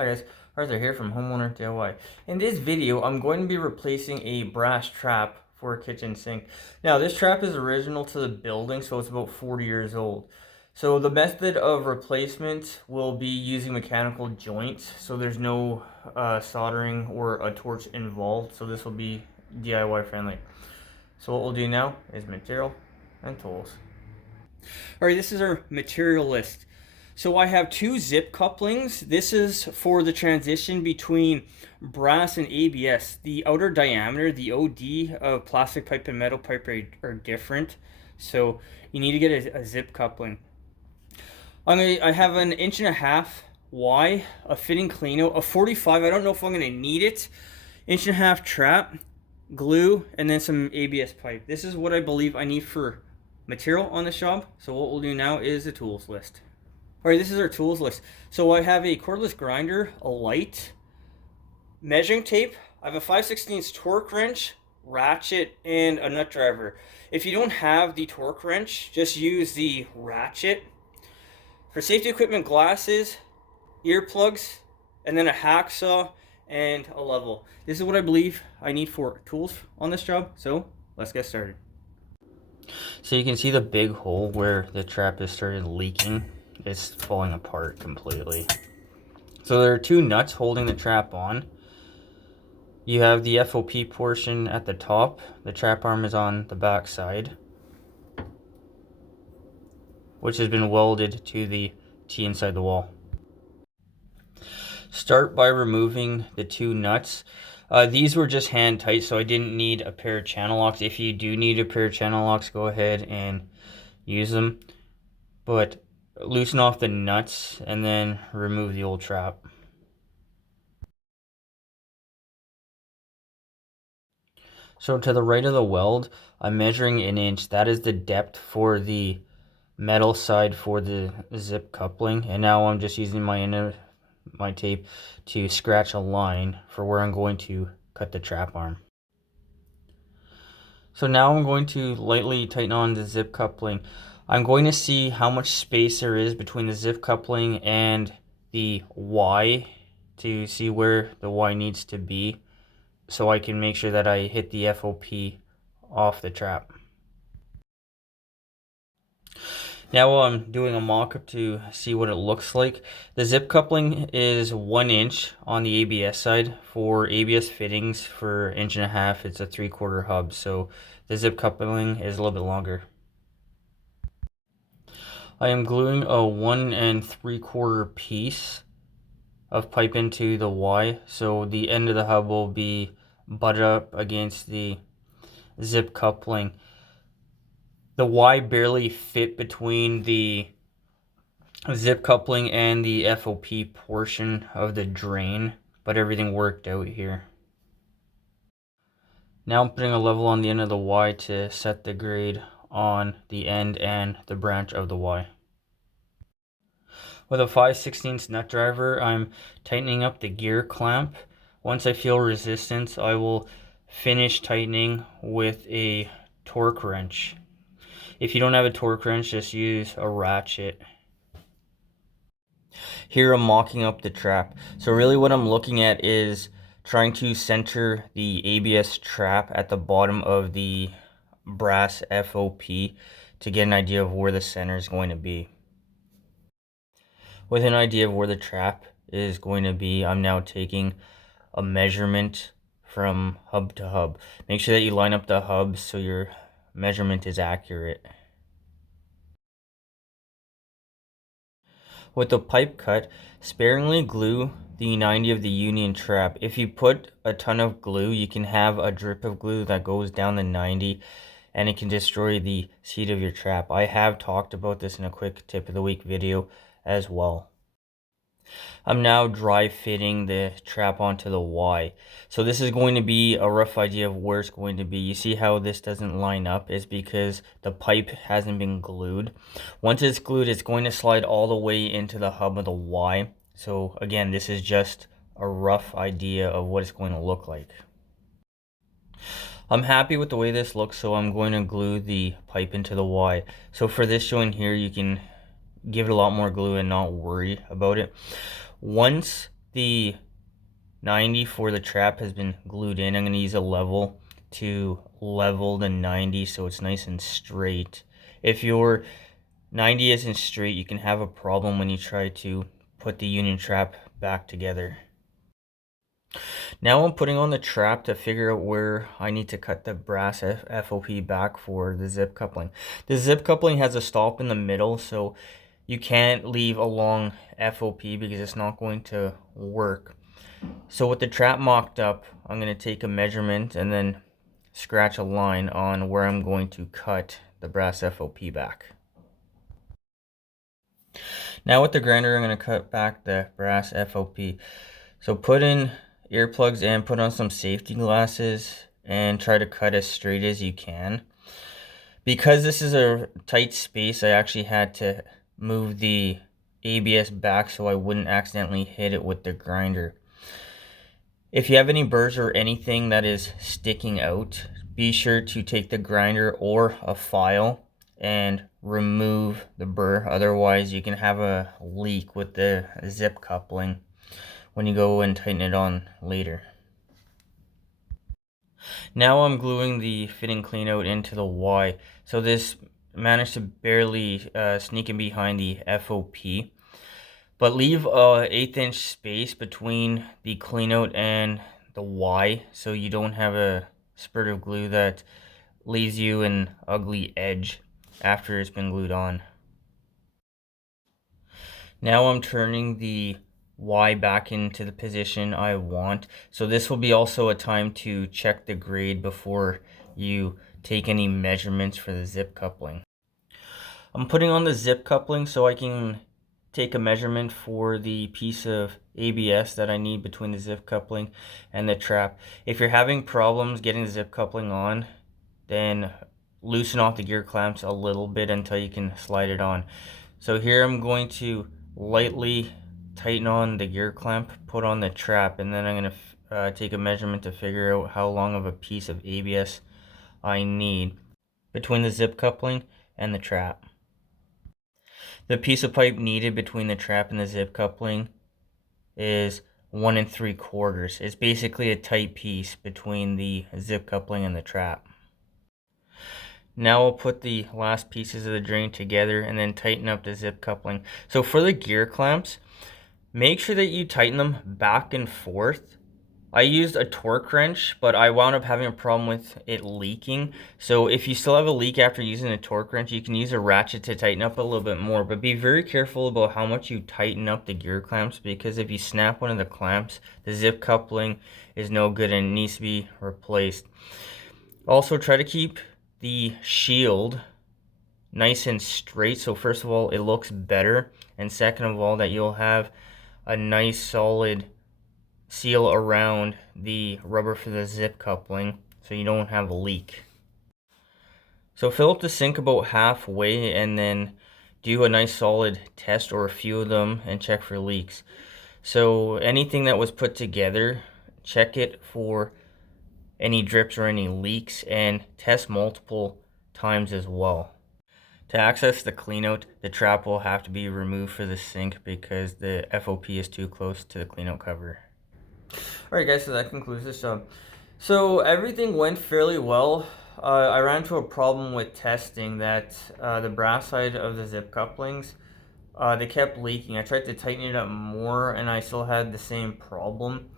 Hi guys, Arthur here from Homeowner DIY. In this video, I'm going to be replacing a brass trap for a kitchen sink. Now, this trap is original to the building, so it's about 40 years old. So the method of replacement will be using mechanical joints, so there's no soldering or a torch involved, so this will be DIY friendly. So what we'll do now is material and tools. Alright, this is our material list. So I have two zip couplings. This is for the transition between brass and ABS. The outer diameter, the OD of plastic pipe and metal pipe are different. So you need to get a zip coupling. I have an 1.5 inch Y, a fitting cleano, a 45. I don't know if I'm going to need it. 1.5 inch trap, glue, and then some ABS pipe. This is what I believe I need for material on this job. So what we'll do now is the tools list. Alright, this is our tools list. So I have a cordless grinder, a light, measuring tape, I have a 5/16 torque wrench, ratchet, and a nut driver. If you don't have the torque wrench, just use the ratchet. For safety equipment, glasses, earplugs, and then a hacksaw and a level. This is what I believe I need for tools on this job, so let's get started. So you can see the big hole where the trap has started leaking. It's falling apart completely. So there are two nuts holding the trap on. You have the FOP portion at the top. The trap arm is on the back side, which has been welded to the T inside the wall. Start by removing the two nuts. These were just hand tight, so I didn't need a pair of channel locks. If you do need a pair of channel locks, go ahead and use them. But loosen off the nuts and then remove the old trap. So to the right of the weld, I'm measuring 1 inch. That is the depth for the metal side for the zip coupling. And now I'm just using my tape to scratch a line for where I'm going to cut the trap arm. So now I'm going to lightly tighten on the zip coupling. I'm going to see how much space there is between the zip coupling and the Y to see where the Y needs to be, so I can make sure that I hit the FOP off the trap. Now I'm doing a mock-up to see what it looks like. The zip coupling is 1 inch on the ABS side. For ABS fittings for 1.5 inch, it's a 3/4 hub, so the zip coupling is a little bit longer. I am gluing a 1 3/4 piece of pipe into the Y, so the end of the hub will be butted up against the zip coupling. The Y barely fit between the zip coupling and the FOP portion of the drain, but everything worked out here. Now I'm putting a level on the end of the Y to set the grade on the end and the branch of the Y. With a 5/16 nut driver, I'm tightening up the gear clamp. Once I feel resistance, I will finish tightening with a torque wrench. If you don't have a torque wrench, just use a ratchet. Here I'm mocking up the trap. So really what I'm looking at is trying to center the ABS trap at the bottom of the brass FOP to get an idea of where the center is going to be. With an idea of where the trap is going to be, I'm now taking a measurement from hub to hub. Make sure that you line up the hubs so your measurement is accurate. With the pipe cut, sparingly glue the 90 of the union trap. If you put a ton of glue, you can have a drip of glue that goes down the 90 and it can destroy the seat of your trap. I have talked about this in a quick tip of the week video as well. I'm now dry fitting the trap onto the Y. So this is going to be a rough idea of where it's going to be. You see how this doesn't line up is because the pipe hasn't been glued. Once it's glued, it's going to slide all the way into the hub of the Y. So again, this is just a rough idea of what it's going to look like. I'm happy with the way this looks, so I'm going to glue the pipe into the Y. So for this joint here, you can give it a lot more glue and not worry about it. Once the 90 for the trap has been glued in. I'm going to use a level to level the 90 so it's nice and straight. If your 90 isn't straight, you can have a problem when you try to put the union trap back together. Now I'm putting on the trap to figure out where I need to cut the brass FOP back for the zip coupling. The zip coupling has a stop in the middle, so you can't leave a long FOP because it's not going to work. So with the trap mocked up, I'm going to take a measurement and then scratch a line on where I'm going to cut the brass FOP back. Now with the grinder, I'm going to cut back the brass FOP. So put in earplugs and put on some safety glasses and try to cut as straight as you can. Because this is a tight space, I actually had to move the ABS back so I wouldn't accidentally hit it with the grinder. If you have any burrs or anything that is sticking out, be sure to take the grinder or a file and remove the burr. Otherwise, you can have a leak with the zip coupling when you go and tighten it on later. Now I'm gluing the fitting cleanout into the Y. So this managed to barely sneak in behind the FOP. But leave a 1/8 inch space between the cleanout and the Y so you don't have a spurt of glue that leaves you an ugly edge after it's been glued on. Now I'm turning the Y back into the position I want. So this will be also a time to check the grade before you take any measurements for the zip coupling. I'm putting on the zip coupling so I can take a measurement for the piece of ABS that I need between the zip coupling and the trap. If you're having problems getting the zip coupling on, then loosen off the gear clamps a little bit until you can slide it on. So here I'm going to lightly tighten on the gear clamp, put on the trap, and then I'm going to take a measurement to figure out how long of a piece of ABS I need between the zip coupling and the trap. The piece of pipe needed between the trap and the zip coupling is 1 3/4. It's basically a tight piece between the zip coupling and the trap. Now I'll put the last pieces of the drain together and then tighten up the zip coupling. So for the gear clamps, make sure that you tighten them back and forth. I used a torque wrench, but I wound up having a problem with it leaking. So if you still have a leak after using a torque wrench, you can use a ratchet to tighten up a little bit more. But be very careful about how much you tighten up the gear clamps, because if you snap one of the clamps, the zip coupling is no good and needs to be replaced. Also, try to keep the shield nice and straight. So first of all, it looks better. And second of all, that you'll have a nice solid seal around the rubber for the zip coupling so you don't have a leak. So fill up the sink about halfway and then do a nice solid test or a few of them and check for leaks. So anything that was put together, check it for any drips or any leaks and test multiple times as well. To access the cleanout, the trap will have to be removed for the sink because the FOP is too close to the cleanout cover. Alright guys, so that concludes this job. So everything went fairly well. I ran into a problem with testing that the brass side of the zip couplings, they kept leaking. I tried to tighten it up more and I still had the same problem.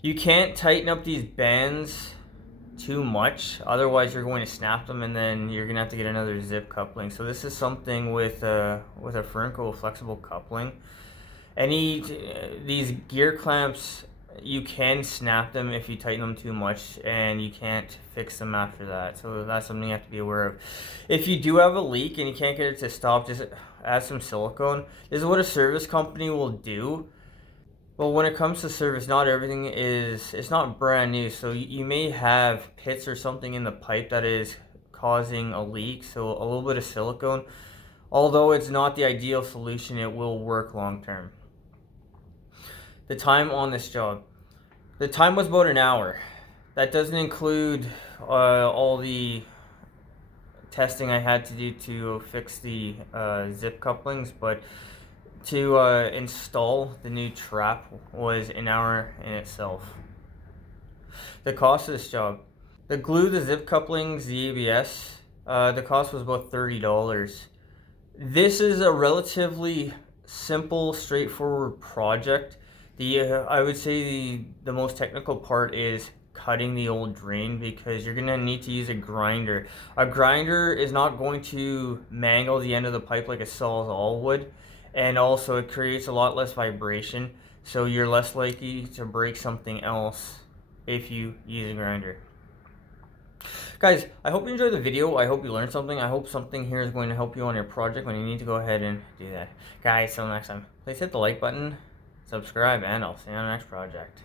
You can't tighten up these bands too much, otherwise you're going to snap them and then you're gonna have to get another zip coupling. So this is something with a Fernco flexible coupling. These gear clamps, you can snap them if you tighten them too much and you can't fix them after that. So that's something you have to be aware of. If you do have a leak and you can't get it to stop, just add some silicone. This is what a service company will do. Well, when it comes to service, not everything it's not brand new. So you may have pits or something in the pipe that is causing a leak. So a little bit of silicone, although it's not the ideal solution, it will work long term. The time on this job. The time was about an hour. That doesn't include all the testing I had to do to fix the zip couplings, but to install the new trap was an hour in itself. The cost of this job: the glue, the zip couplings, the ABS, the cost was about $30. This is a relatively simple, straightforward project. I would say the most technical part is cutting the old drain, because you're gonna need to use a grinder. A grinder is not going to mangle the end of the pipe like a Sawzall would, and also it creates a lot less vibration, so you're less likely to break something else if you use a grinder. Guys, I hope you enjoyed the video. I hope you learned something. I hope something here is going to help you on your project when you need to go ahead and do that. Guys, till next time, please hit the like button, subscribe, and I'll see you on the next project.